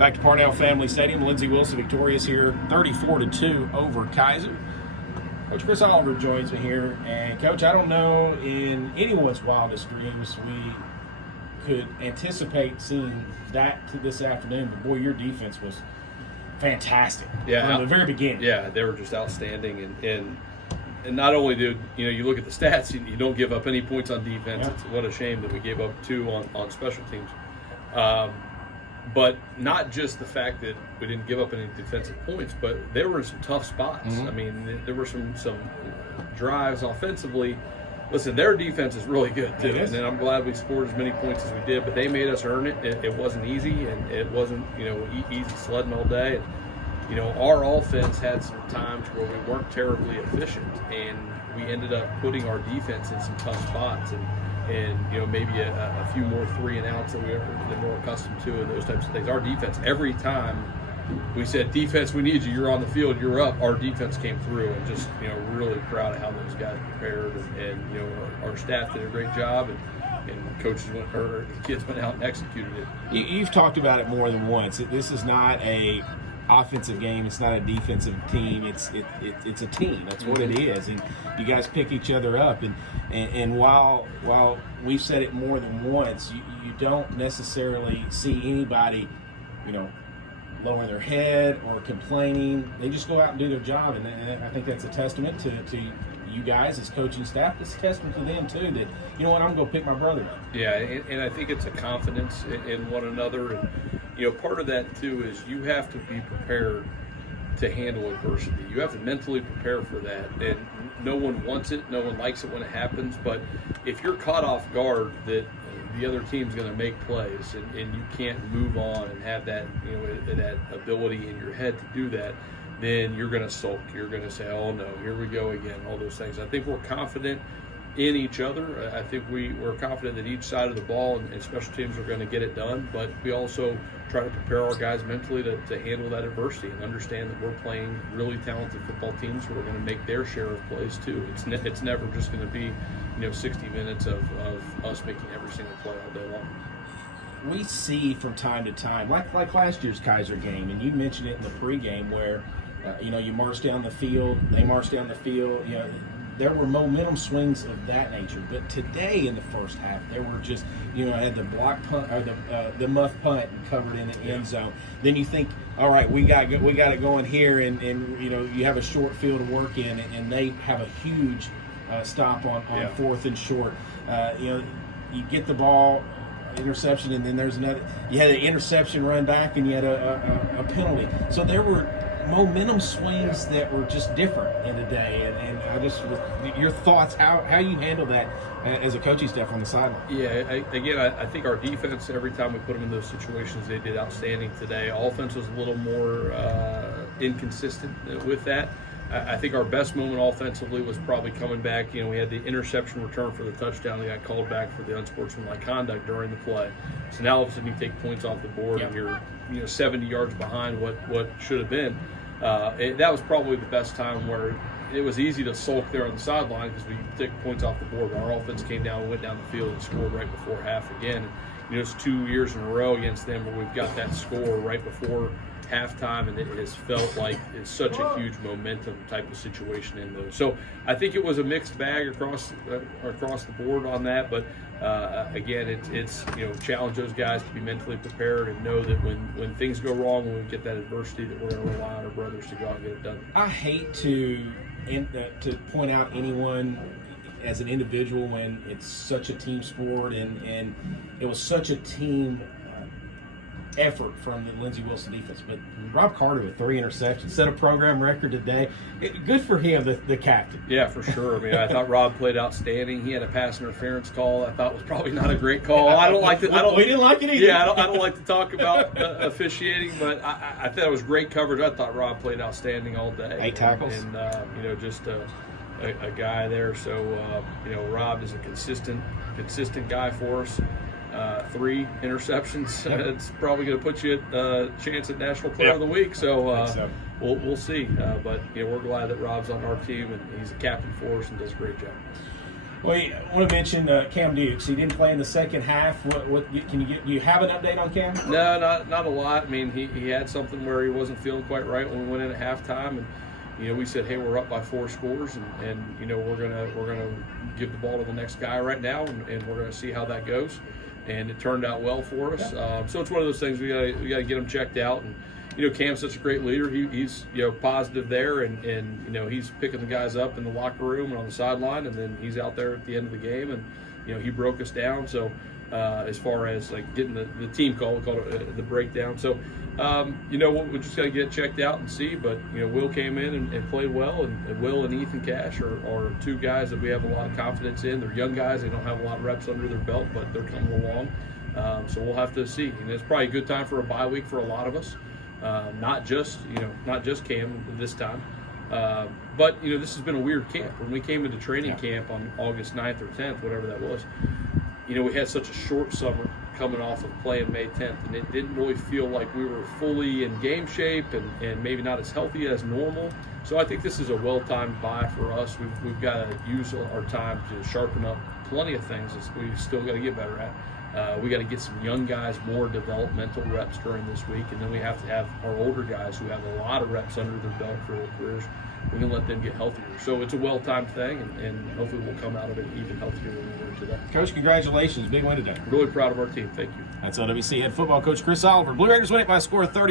Back to Parnell Family Stadium. Lindsey Wilson victorious here, 34-2 over Keiser. Coach Chris Oliver joins me here. And, Coach, I don't know in anyone's wildest dreams we could anticipate seeing that to this afternoon. But, boy, your defense was fantastic from the very beginning. Yeah, they were just outstanding. And not only did, you look at the stats, you don't give up any points on defense. Yep. It's what a shame that we gave up 2 on special teams. But not just the fact that we didn't give up any defensive points, but there were some tough spots. Mm-hmm. I mean, there were some drives offensively. Listen, their defense is really good too, and I'm glad we scored as many points as we did. But they made us earn it. It wasn't easy, and it wasn't easy sledding all day. And our offense had some times where we weren't terribly efficient, and we ended up putting our defense in some tough spots. And maybe a few more 3-and-outs that we're more accustomed to, and those types of things. Our defense, every time we said, defense, we need you, you're on the field, you're up, our defense came through, and just, really proud of how those guys prepared, and our staff did a great job, and coaches the kids went out and executed it. You've talked about it more than once. This is not a offensive game. It's not a defensive team. It's a team. That's what it is. And you guys pick each other up. And while we've said it more than once, you don't necessarily see anybody, lowering their head or complaining. They just go out and do their job. And I think that's a testament to you guys as coaching staff. It's a testament to them too that, I'm going to pick my brother up. Yeah, and I think it's a confidence in one another. And part of that too is you have to be prepared to handle adversity. You have to mentally prepare for that. And no one wants it, no one likes it when it happens. But if you're caught off guard that the other team's going to make plays and you can't move on and have that that ability in your head to do that, then you're going to sulk. You're going to say, oh no, here we go again, all those things. I think we're confident in each other. I think we're confident that each side of the ball and special teams are going to get it done, but we also try to prepare our guys mentally to handle that adversity and understand that we're playing really talented football teams who are going to make their share of plays too. It's never just going to be 60 minutes of us making every single play all day long. We see from time to time, like last year's Keiser game, and you mentioned it in the pregame where you march down the field, they march down the field. There were momentum swings of that nature. But today in the first half, there were just, had the block punt or the muff punt covered in the end zone. Then you think, all right, we got it going here, and you have a short field to work in, and they have a huge stop on 4th and short. You get the ball, interception, and then there's another. You had an interception run back, and you had a penalty. So there were momentum swings that were just different in the day, and I just, your thoughts, how you handle that as a coaching staff on the sideline. Yeah, I think our defense, every time we put them in those situations, they did outstanding today. Offense was a little more inconsistent with that. I think our best moment offensively was probably coming back. We had the interception return for the touchdown that got called back for the unsportsmanlike conduct during the play. So now all of a sudden you take points off the board and you're 70 yards behind what should have been. That was probably the best time where it was easy to sulk there on the sideline because we took points off the board. Our offense came down and went down the field and scored right before half again. It's 2 years in a row against them where we've got that score right before halftime, and it has felt like it's such a huge momentum type of situation in those. So I think it was a mixed bag across the board on that, but again, it's challenge those guys to be mentally prepared and know that when things go wrong, when we get that adversity, that we're going to rely on our brothers to go out and get it done. I hate to point out anyone as an individual when it's such a team sport, and it was such a team effort from the Lindsey Wilson defense. But Rob Carter with 3 interceptions, set a program record today. Good for him, the captain. Yeah, for sure. I mean, I thought Rob played outstanding. He had a pass interference call I thought was probably not a great call. I don't like to. We didn't like it either. Yeah, I don't like to talk about officiating, but I thought it was great coverage. I thought Rob played outstanding all day. 8 tackles. And just a guy there. So Rob is a consistent guy for us. 3 interceptions. It's probably going to put you at a chance at National Player of the Week. So we'll see. But we're glad that Rob's on our team and he's a captain for us and does a great job. Well, I want to mention Cam Dukes. He didn't play in the second half. Do you have an update on Cam? No, not a lot. I mean, he had something where he wasn't feeling quite right when we went in at halftime, and we said, hey, we're up by 4 scores, and we're gonna give the ball to the next guy right now, and we're gonna see how that goes. And it turned out well for us. So it's one of those things we gotta get him checked out. And Cam's such a great leader. He's positive there, and he's picking the guys up in the locker room and on the sideline, and then he's out there at the end of the game, and he broke us down. So as far as like getting the team call, we call it the breakdown. So we just got to get checked out and see. But Will came in and played well, and Will and Ethan Cash are 2 guys that we have a lot of confidence in. They're young guys; they don't have a lot of reps under their belt, but they're coming along. So we'll have to see. And it's probably a good time for a bye week for a lot of us. Not just Cam this time, but this has been a weird camp. When we came into training camp on August 9th or 10th, whatever that was, we had such a short summer coming off of playing May 10th, and it didn't really feel like we were fully in game shape and maybe not as healthy as normal. So I think this is a well-timed bye for us. We've got to use our time to sharpen up plenty of things that we still got to get better at. We got to get some young guys more developmental reps during this week, and then we have to have our older guys who have a lot of reps under their belt for their careers. We can let them get healthier. So it's a well-timed thing, and hopefully we'll come out of it even healthier than we were today. Coach, congratulations. Big win today. Really proud of our team. Thank you. That's LWC head football coach Chris Oliver. Blue Raiders win it by a score of 30.